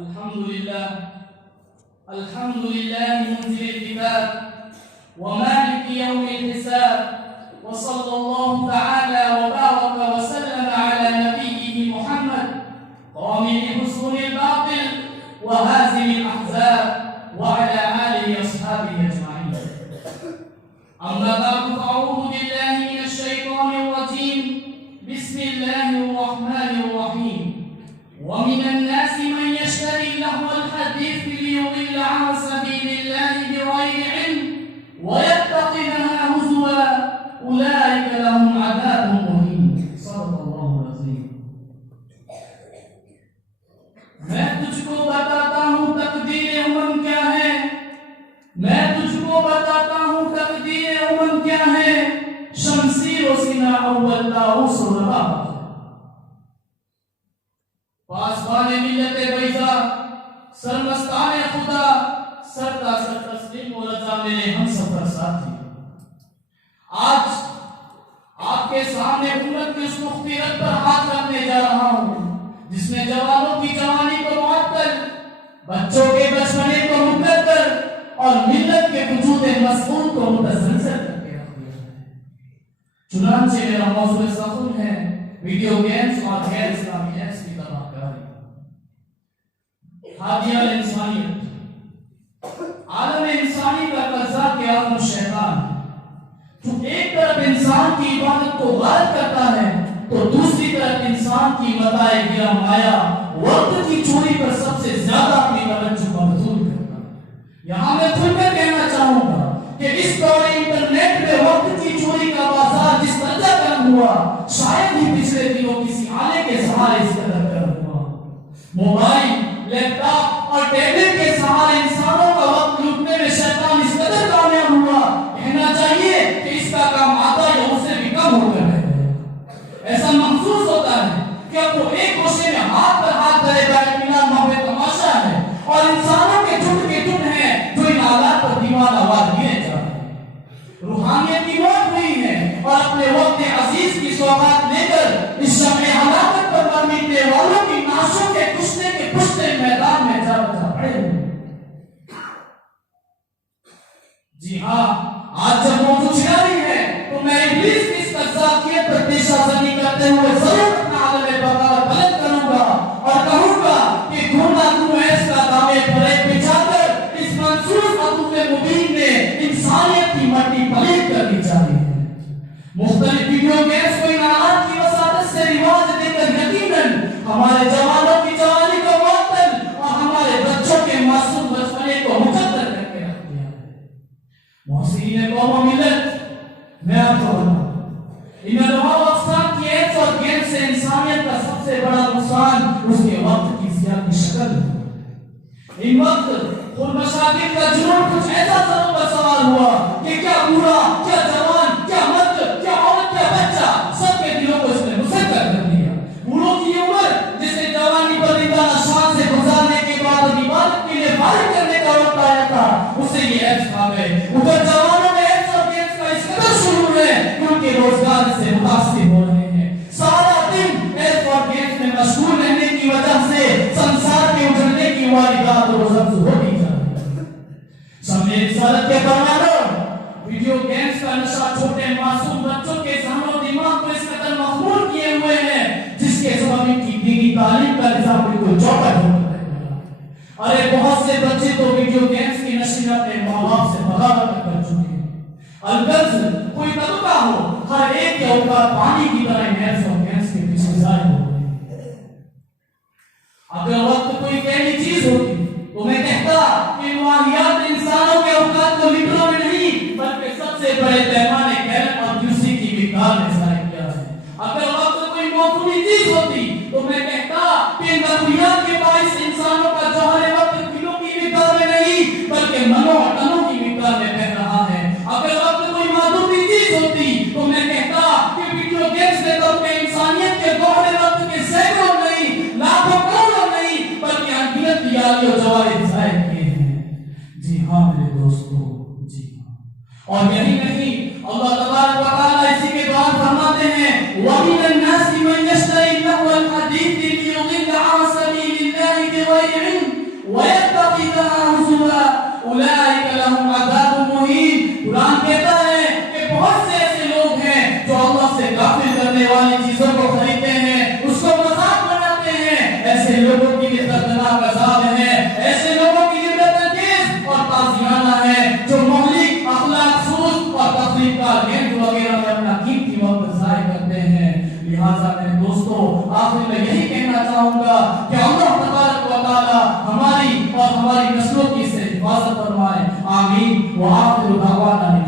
الحمد لله منزل الكتاب ومالك يوم الحساب، وصلى الله تعالى وبارك وسلم على نبيه محمد قامل حصون الباطل وهازم الأحزاب وعلى آله وأصحابه أجمعين. أما بعد فأعوذ بالله من الشيطان الرجيم. بسم الله الرحمن الرحيم. ومن الناس من يشتري لهو الحديث ليضل عن سبيل الله بغير علم ويتخذها هزوا أولئك لهم عذاب مهين. صدق الله العظيم. میں تجھ کو بتاتا ہوں تقدیر امم کیا ہے، میں تجھ کو بتاتا ہوں تقدیر امم کیا ہے، شمشیر و سینہ اول طاؤس و رباب. پاسبان ملت بیضا، سرمستان خدا، سرتا سر تسلیم و رضا میرے ہم سفر ساتھی، آج آپ کے سامنے امت کی اس مختیرت پر ہاتھ رکھنے جا رہا ہوں جس میں جوانوں کی جوانی کو معطل، بچوں کے بچپنے کو مقدر اور ملت کے وجود مسئول کو متزلزل کر کے رکھ دیا ہے. چنانچہ میرا موضوع سخن ہے ویڈیو گیمز اور غیر اسلامی ایپس کی تباہ کاری. ہادیہ الانسانیت، عالم انسانی کا قبضہ کیا ہم شیطان جو ایک طرف انسان کی عبادت کو غارت کرتا ہے تو دوسری طرف انسان کی متاع گرہ مایا وقت کی چوری پر سب سے زیادہ اپنی توجہ مبذول کرتا ہے. یہاں میں کھل کر کہنا چاہوں گا کہ اس دور انٹرنیٹ میں وقت کی چوری کا بازار جس درجہ کم ہوا شاید ہی پچھلے دنوں کسی آلے کے سہارے اس قدر کم ہوا. موبائل، لیپ ٹاپ اور ٹیبلٹ کے سہارے انسانوں کا وقت لوٹنے میں شیطان اس قدر کامیاب ہوا، کہنا چاہیے کہ اس کا کام آتا یا اس سے بھی کم ہو کر رہے. ایسا محسوس ہوتا ہے کہ اب وہ ایک گوشے میں ہاتھ پر ہاتھ دھرے بیٹھ ملا محو تماشا ہے اور انسانوں کے جھٹ ہیں جو ان آلات پر دیوان آواز دیے جا رہے ہیں. روحانیت کی موت ہوئی ہے اور اپنے وقت عزیز کی سوغات لے کر اس شمع ہلاکت پر مرنے والوں کی ناشوں کے کشتے کے پشتے میدان میں جا بجا پڑے ہوئے. جی ہاں، آج جب موضوع چھڑائی ہے تو میں ابلیس کی اس قذافیت پر پیشہ زنی کرتے ہوئے ضرور اپنا عالم بغاوت بلند کروں گا اور کہوں گا کہ ڈھونڈا تو ایس کا دامے پرے بچھا کر اس منصور عطوف مبین نے انسانیت کی مٹی پلید کر دی جا رہی ہے. مختلف ویڈیو گیمز کو ان آلات کی وساطت سے رواج دے کر یقیناً ہمارے جوانوں کی جوانی کو معطل اور ہمارے بچوں کے معصوم بچپنے کو مقدر کر کے رکھ دیا ہے. محسنین قوم و ملت، میں آپ کو بتاؤں ان انواع و اقسام کی ایپس اور گیمز سے انسانیت کا سب سے بڑا نقصان اس کے وقت کی زیادتی شکل ہے. ان وقت خود مشاغل کا جنون کچھ ایسا سبب پر سوال ہوا کہ کیا بوڑھا، کیا جوان، کیا مرد، کیا عورت، کیا بچہ، سب کے دلوں کو اس نے مسکر کر دیا. بوڑھوں کی عمر جسے جوانی پر ریاض شان سے گزارنے کے بعد عبادت کے لیے فارغ کرنے کا وقت آیا تھا، اسے یہ ایپس کھا گئے. اوپر جوانوں میں ایپس اور گیمز کا اس قدر شروع ہے کہ ان کے روزگار سے متاثر ہو رہے ہیں. سارا دن ایپس اور گیمز میں مشغول رہنے کی وجہ سے سنسار کے اجڑنے کی واردات روزافزوں ہوتی جا رہی ہے. سامنے رسالت کے فرمانوں، ویڈیو گیمز کا نشہ چھوٹے معصوم بچوں کے ذہن و دماغ کو اس قدر مخمور کیے ہوئے ہیں جس کے سبب ان کی دینی تعلیم کا نظام بالکل چوپٹ ہو کر رہ گیا. ارے بہت سے بچے تو ویڈیو گیمز کی نشے میں اپنے ماں باپ سے بغاوت کر چکے ہیں. الغرض کوئی طبقہ ہو، ہر ایک کے اوقات پانی کی طرح ایپس اور گیمز کے پیچھے ضائع ہو رہے ہیں. اگر وقت کوئی کہنی چیز ہوتی تو میں کہتا کہ واحیات انسانوں کے اوقات کو لیٹروں میں نہیں بلکہ سب سے بڑے پیمانے کیلم اور دوسری کی مقدار میں ضائع کیا ہے. اگر وقت کوئی موضوعی چیز ہوتی تو میں کہتا کہ ضروریات کے باعث انسانوں کا جوہر وقت کلوں کی مقدار میں نہیں بلکہ منوں اور ٹنوں کی مقدار میں بہ رہا ہے. اگر وقت کوئی معدودی چیز ہوتی تو میں کہتا کہ ویڈیو گیمز نے تو اپنے انسانیت کے جوہر وقت کے سینکڑوں نہیں، لاکھوں کروڑوں نہیں بلکہ انگنت دیالی اور جواہر ضائع کیے ہیں. جی ہاں میرے دوستو، جی ہاں. اور یہی نہیں، اللہ تبارک و تعالیٰ اسی کے بعد فرماتے ہیں وَمِنَ النَّاسِ مَن يَشْتَرِي لَهْوَ الْحَدِيثِ لِيُضِلَّ عَن سَبِيلِ اللَّهِ بِغَيْرِ عِلْمٍ قرآن کہتا ہے کہ بہت سے ایسے لوگ ہیں جو اللہ سے غافل کرنے والی چیزوں کو خریدتے ہیں، اس کو مذاق بناتے ہیں۔ ایسے لوگوں کے لیے دردناک عذاب ہے، ایسے لوگوں کے لیے بدتمیز اور تعزیانہ ہے جو مہلک، اخلاق سوز اور تفریح کا گیند وغیرہ میں اپنا قیمتی وقت ضائع کرتے ہیں۔ لہٰذا میرے دوستو، آخر میں یہی کہنا چاہوں گا کہ اللہ تبارک و تعالی ہماری اور ہماری نسلوں کی سے حفاظت فرمائے، آمین۔ وآخر دعوانا